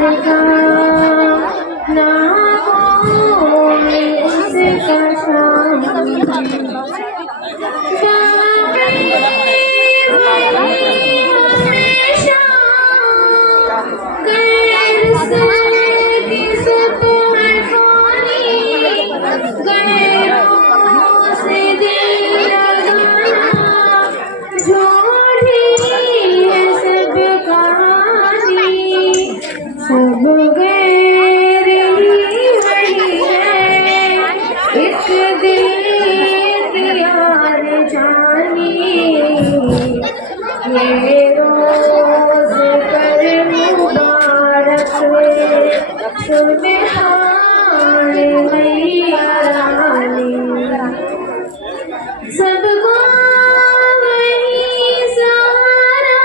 जिसका ना कोई उसका सानी हमेशा गैर से किसको है खानी गैरों से दिल लगाना जोड़ी है सब कहानी सब गैर ही वही है एक दिल की यार जानी ये रोज कर मुबारक सुबहान मैया रानी सबको वही सहारा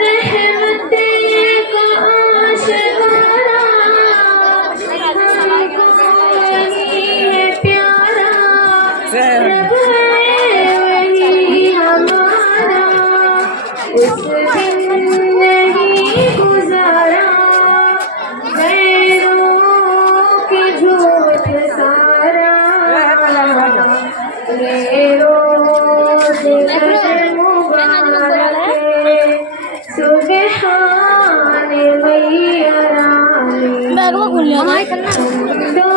रहमते का आशिकारा हमको वही है प्यारा रब है वही हमारा उस दिन नहीं गुजारा गैरों की झूठ सारा ये रोज कर मुबारक सुबहान मैया रानी दो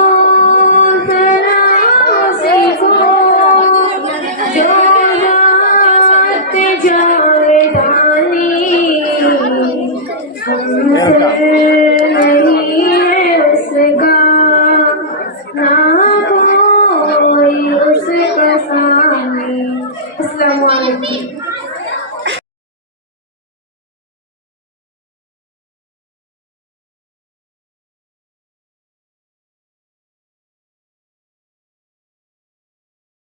जरा सीखो जो रात जावेदानी हमसे नहीं है उसका ना कोई उसका सानी। अस्सलामु अलैकुम।